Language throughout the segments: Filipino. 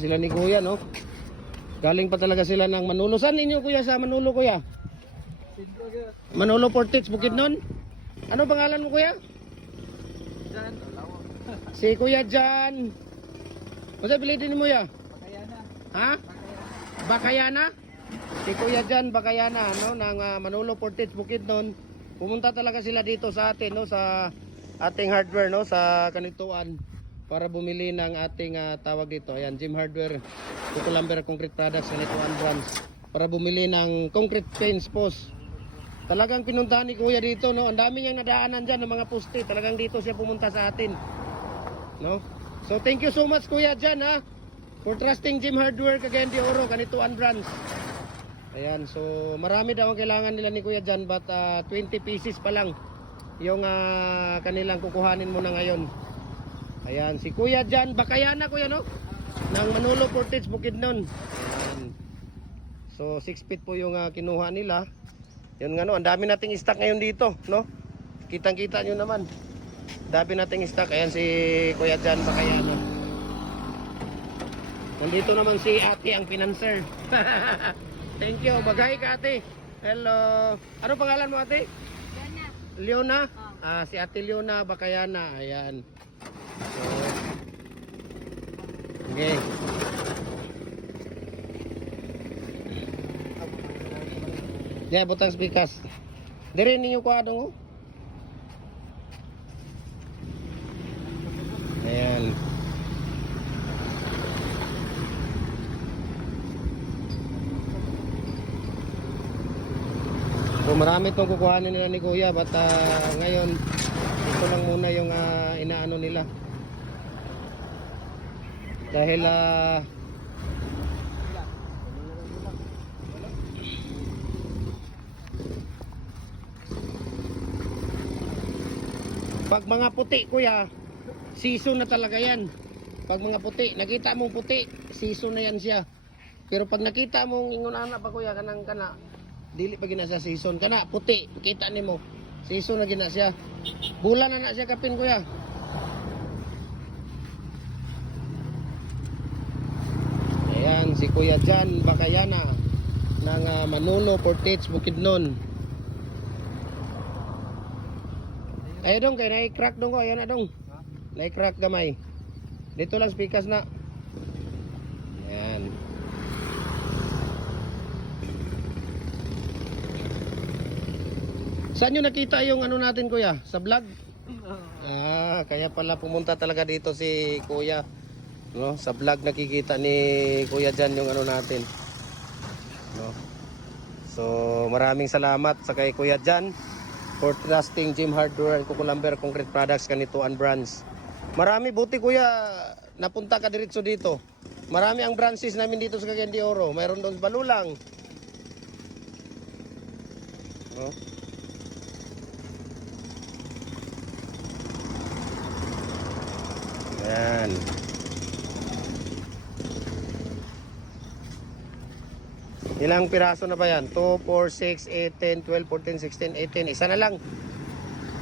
Sila ni Kuya, no? Galing pa talaga sila ng Manolo. Saan ninyo, Kuya, sa Manolo, Kuya? Manolo Portage, Bukidnon? Ano pangalan mo, Kuya? Jan. Si Kuya Jan. Masa pilitin mo, ya? Bakayana. Ha? Bakayana? Si Kuya Jan Bakayana, no? Ng Manolo Portage, Bukidnon. Pumunta talaga sila dito sa atin, no? Sa ating hardware, no? Sa Kanituan. Para bumili ng ating tawag dito. Ayan, Gym Hardware, Kukulamber Concrete Products, Kanituan branch. Para bumili ng concrete paints post. Talagang pinuntahan ni Kuya dito, no? Ang dami niyang nadaanan dyan ng mga poste. Talagang dito siya pumunta sa atin, no? So thank you so much, Kuya Jan, ha? For trusting Gym Hardware, Cagayan de Oro, Kanituan branch. Ayan, so marami daw ang kailangan nila ni Kuya Jan, but 20 pieces pa lang yung kanilang kukuhanin muna ngayon. Ayan, si Kuya Jan Bakayana, Kuya, no? Ng Manolo Portage, Bukidnon. Ayan. So 6 feet po yung kinuha nila. Yun nga, no? Ang dami nating stock ngayon dito, no? Kitang-kita nyo naman. Dami nating stock. Ayan si Kuya Jan Bakayana. Nandito naman si ate ang financer. Thank you. Bagay ka, ate. Hello. Ano pangalan mo, ate? Leona. Leona? Si ate Leona Bakayana. Ayan. So, okay. Ya, butang speakers. Dire ninyo ko adong. Ayan. So marami itong kukuhanin nila ni Kuya, but ngayon ito lang muna yung inaano nila. Dahil pag mga puti, Kuya, season na talaga yan. Pag mga puti, nakita mong puti, season na yan siya. Pero pag nakita mong ingon anak pa, Kuya, kanang kana, dili pa gina siya season. Kana puti, kita nimo, season na gina siya. Bulan na siya kapin, Kuya. Ayan, si Kuya Jan Bakayana ng Manolo Portage, Bukidnon. Ayo dong, kaya na-crack dong ko. Ayan na dong. Na-crack gamay. Dito lang speakers na. Ayan. Saan nyo nakita yung ano natin, Kuya? Sa vlog? Kaya pala pumunta talaga dito si Kuya. No, sa vlog nakikita ni Kuya Jan yung ano natin, no? So maraming salamat sa kay Kuya Jan for trusting Gym Hardware, Kukulamber Concrete Products, Kanituan branch. Marami, buti Kuya napunta ka diretso dito. Marami ang branches namin dito sa Cagayan de Oro. Mayroon doon sa Balulang, no? Yan. Ilang piraso na ba yan? 2, 4, 6, 8, 10, 12, 14, 16, 18. Isa na lang.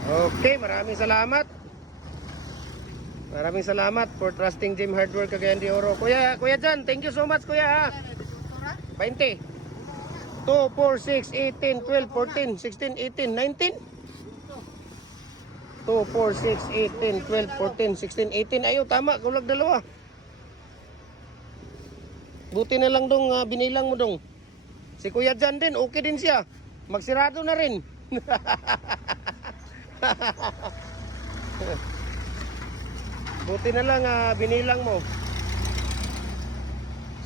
Okay, maraming salamat. Maraming salamat for trusting Gym Hardware, Cagayan de Oro. Kuya Jan, thank you so much, Kuya. 20. 2, 4, 6, 8, 10, 12, 14, 16, 18, 19. 2, 4, 6, 8, 10, 12, 14, 16, 18. Ayaw, tama. Kulag dalawa. Buti na lang dong binilang mo dong. Si Kuya Jan din, okay din siya. Magsirado na rin. Buti na lang binilang mo.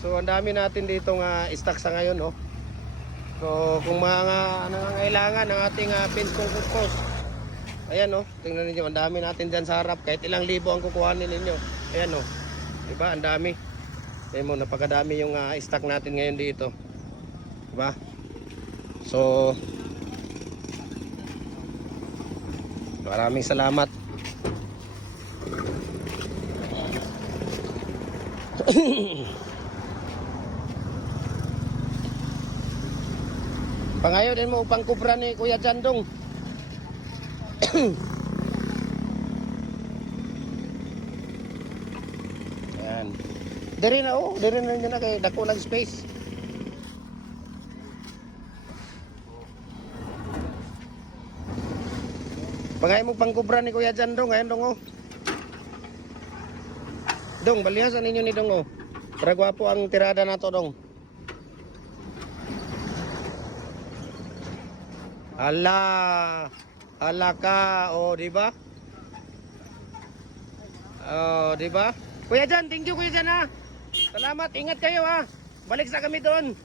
So ang dami natin ditong stock sa ngayon, no? So kung mga nangangailangan ng ating pins concrete post, ayan, no? Tingnan niyo, ang dami natin dyan sa harap. Kahit ilang libo ang kukuhanin ninyo. Ayan, no? Diba? Ang dami. Ayan mo, napakadami yung stock natin ngayon dito. Diba? So maraming salamat. Pangayo din mo upang kubra ni Kuya Jandong. Ayan. Diri na oh, diri na na kay dako nag space. Bagay mo pangkubra ni Kuya Jan dong, ayan dong oh. Dong, balihasan ninyo ni dong oh. Para gwapo ang tirada nato dong. Ala ka, oh, di ba? Oh, di ba? Kuya Jan, thank you Kuya Jan ha. Salamat, ingat kayo ha. Balik sa kami doon.